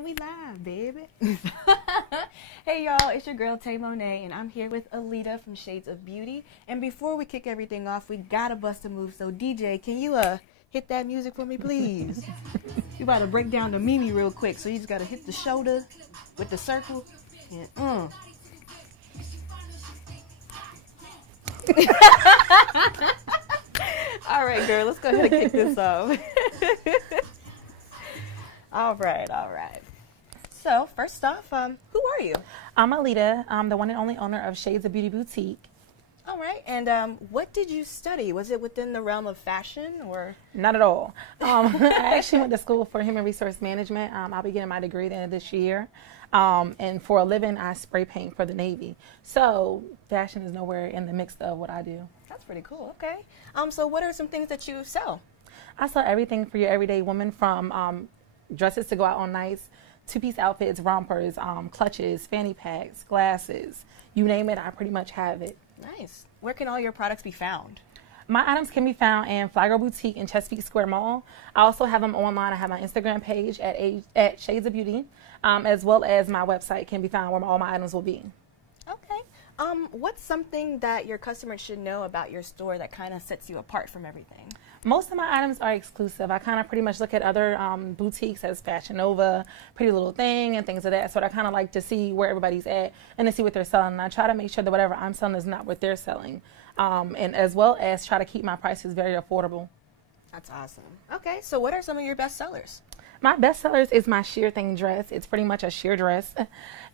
And we live, baby. Hey, y'all, it's your girl, Tay Monet, and I'm here with Alete from Shades of Beautii. And before we kick everything off, we gotta bust a move. So, DJ, can you hit that music for me, please? You about to break down the Mimi real quick, so you just gotta hit the shoulder with the circle. And, All right, girl, let's go ahead and kick this off. All right. So, first off, who are you? I'm Alete. I'm the one and only owner of Shades of Beautii Boutique. All right, and what did you study? Was it within the realm of fashion, or? Not at all. I actually went to school for human resource management. I'll be getting my degree at the end of this year. And for a living, I spray paint for the Navy. So fashion is nowhere in the mix of what I do. That's pretty cool. Okay. So what are some things that you sell? I sell everything for your everyday woman, from dresses to go out on nights, two-piece outfits, rompers, clutches, fanny packs, glasses. You name it, I pretty much have it. Nice. Where can all your products be found? My items can be found in Fly Girl Boutique in Chesapeake Square Mall. I also have them online. I have my Instagram page at Shades of Beautii, as well as my website can be found where all my items will be. Okay. What's something that your customers should know about your store that kind of sets you apart from everything? Most of my items are exclusive. I kind of pretty much look at other boutiques as Fashion Nova, Pretty Little Thing, and things of that sort. I kind of like to see where everybody's at and to see what they're selling. And I try to make sure that whatever I'm selling is not what they're selling, and as well as try to keep my prices very affordable. That's awesome. Okay, so what are some of your best sellers? My best sellers is my sheer thing dress. It's pretty much a sheer dress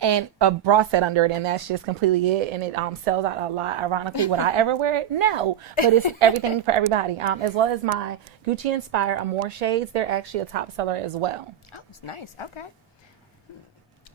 and a bra set under it, and that's just completely it. And it sells out a lot. Ironically, would I ever wear it? No, but it's everything for everybody. As well as my Gucci Inspire Amore shades. They're actually a top seller as well. Oh, it's nice. Okay.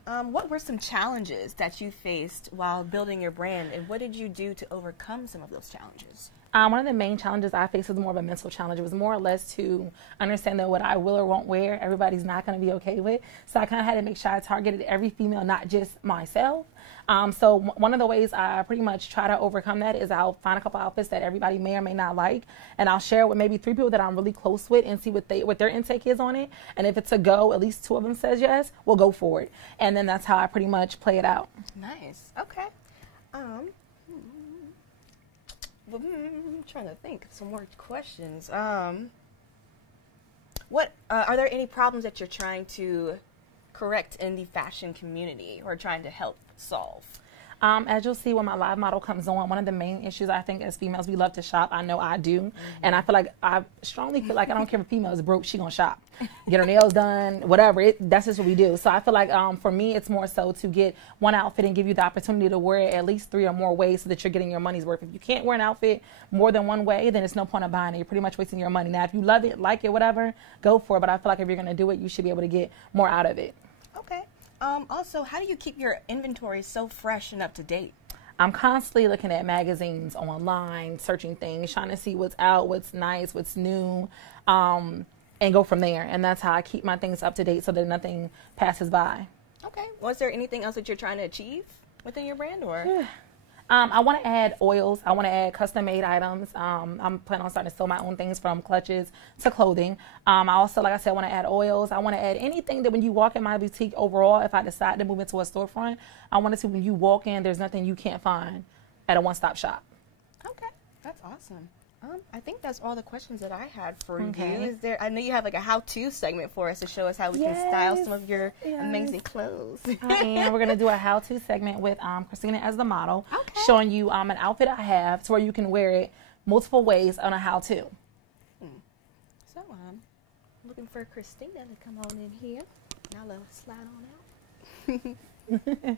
What were some challenges that you faced while building your brand, and what did you do to overcome some of those challenges? One of the main challenges I faced was more of a mental challenge. It was more or less to understand that what I will or won't wear, everybody's not going to be okay with. So I kind of had to make sure I targeted every female, not just myself. So one of the ways I pretty much try to overcome that is I'll find a couple outfits that everybody may or may not like, and I'll share it with maybe 3 people that I'm really close with and see what their intake is on it. And if it's a go, at least 2 of them says yes, we'll go for it. And then that's how I pretty much play it out. Nice. Okay. I'm trying to think of some more questions. What are there any problems that you're trying to correct in the fashion community or trying to help solve? As you'll see when my live model comes on, one of the main issues I think as females, we love to shop. I know I do. And I strongly feel like I don't care if a female is broke, she gonna shop. Get her nails done, whatever, that's just what we do. So I feel like for me, it's more so to get one outfit and give you the opportunity to wear it at least 3 or more ways so that you're getting your money's worth. If you can't wear an outfit more than one way, then it's no point of buying it. You're pretty much wasting your money. Now, if you love it, like it, whatever, go for it. But I feel like if you're gonna do it, you should be able to get more out of it. Okay. Also, how do you keep your inventory so fresh and up to date? I'm constantly looking at magazines online, searching things, trying to see what's out, what's nice, what's new, and go from there. And that's how I keep my things up to date so that nothing passes by. Okay. Was there anything else that you're trying to achieve within your brand, or? I want to add oils. I want to add custom-made items. I'm planning on starting to sell my own things from clutches to clothing. I also, like I said, want to add oils. I want to add anything that when you walk in my boutique overall, if I decide to move into a storefront, I want to see when you walk in, there's nothing you can't find at a one-stop shop. Okay, that's awesome. I think that's all the questions that I had for you. Is there? I know you have like a how-to segment for us to show us how we can style some of your amazing clothes. And we're gonna do a how-to segment with Christina as the model, showing you an outfit I have to where you can wear it multiple ways on a how-to. So I'm looking for Christina to come on in here. Now let's slide on out.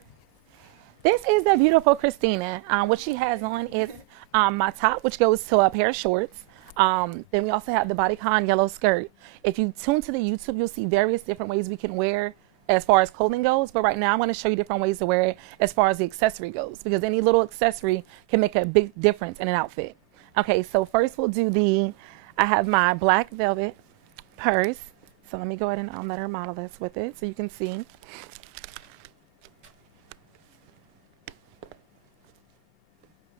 This is the beautiful Christina. What she has on is my top, which goes to a pair of shorts. Then we also have the bodycon yellow skirt. If you tune to the YouTube, you'll see various different ways we can wear as far as clothing goes. But right now, I'm going to show you different ways to wear it as far as the accessory goes, because any little accessory can make a big difference in an outfit. Okay, so first we'll do I have my black velvet purse. So let me go ahead and let her model this with it so you can see.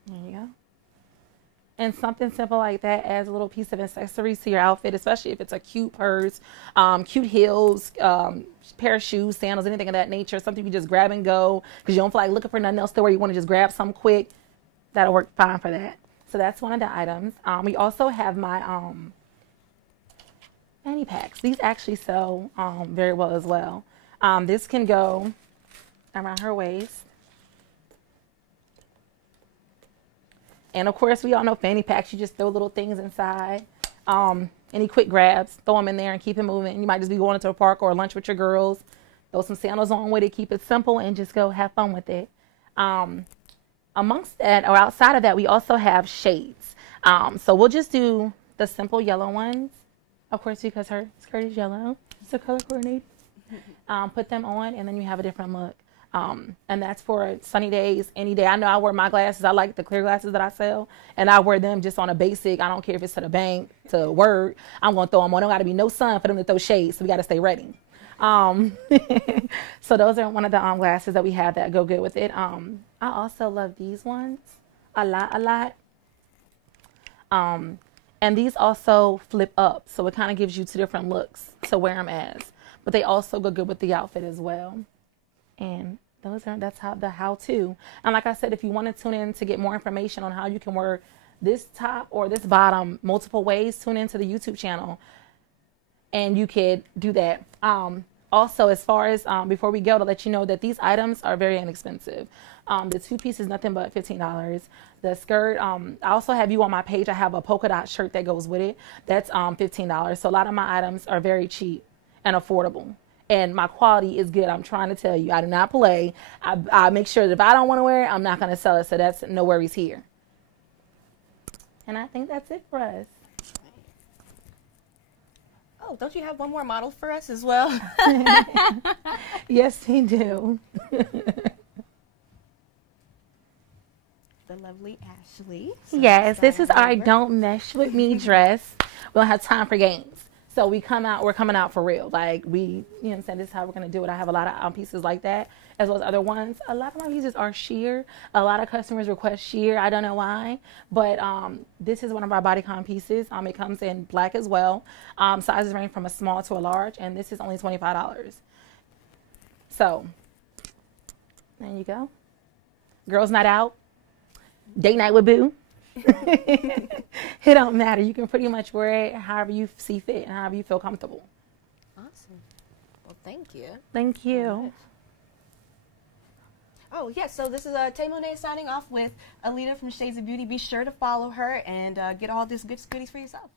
There you go. And something simple like that adds a little piece of accessories to your outfit, especially if it's a cute purse, cute heels, pair of shoes, sandals, anything of that nature. Something you just grab and go because you don't feel like looking for nothing else to wear. You want to just grab something quick. That'll work fine for that. So that's one of the items. We also have my fanny packs. These actually sell very well as well. This can go around her waist. And of course, we all know fanny packs. You just throw little things inside. Any quick grabs, throw them in there and keep it moving. You might just be going into a park or lunch with your girls. Throw some sandals on with it. Keep it simple and just go have fun with it. Amongst that, or outside of that, we also have shades. So we'll just do the simple yellow ones. Of course, because her skirt is yellow. So color coordinated. Put them on, and then you have a different look. And that's for sunny days, any day. I know I wear my glasses. I like the clear glasses that I sell. And I wear them just on a basic. I don't care if it's to the bank, to work. I'm going to throw them on. There got to be no sun for them to throw shades. So we got to stay ready. So those are one of the glasses that we have that go good with it. I also love these ones a lot. And these also flip up. So it kind of gives you two different looks to wear them as. But they also go good with the outfit as well. And that's how the how-to. And like I said, if you want to tune in to get more information on how you can wear this top or this bottom multiple ways, tune into the YouTube channel and you could do that. Also, as far as before we go, to let you know that these items are very inexpensive. The two-piece is nothing but $15. The skirt, I also have you on my page. I have a polka dot shirt that goes with it. That's $15. So a lot of my items are very cheap and affordable. And my quality is good. I'm trying to tell you, I do not play. I make sure that if I don't want to wear it, I'm not going to sell it. So that's no worries here. And I think that's it for us. Oh, don't you have one more model for us as well? Yes, we do. The lovely Ashley. So yes, this is our Don't Mesh With Me dress. We don't have time for games. So we're coming out for real. Like you know what I'm saying? This is how we're going to do it. I have a lot of pieces like that, as well as other ones. A lot of my pieces are sheer. A lot of customers request sheer. I don't know why, but this is one of our bodycon pieces. It comes in black as well. Sizes range from a small to a large, and this is only $25. So there you go. Girls night out, date night with boo. It don't matter. You can pretty much wear it however you see fit and however you feel comfortable. Awesome. Well, thank you. Thank you. Oh, yes. So this is Tay Monet signing off with Alete from Shades of Beautii. Be sure to follow her and get all this good goodies for yourself.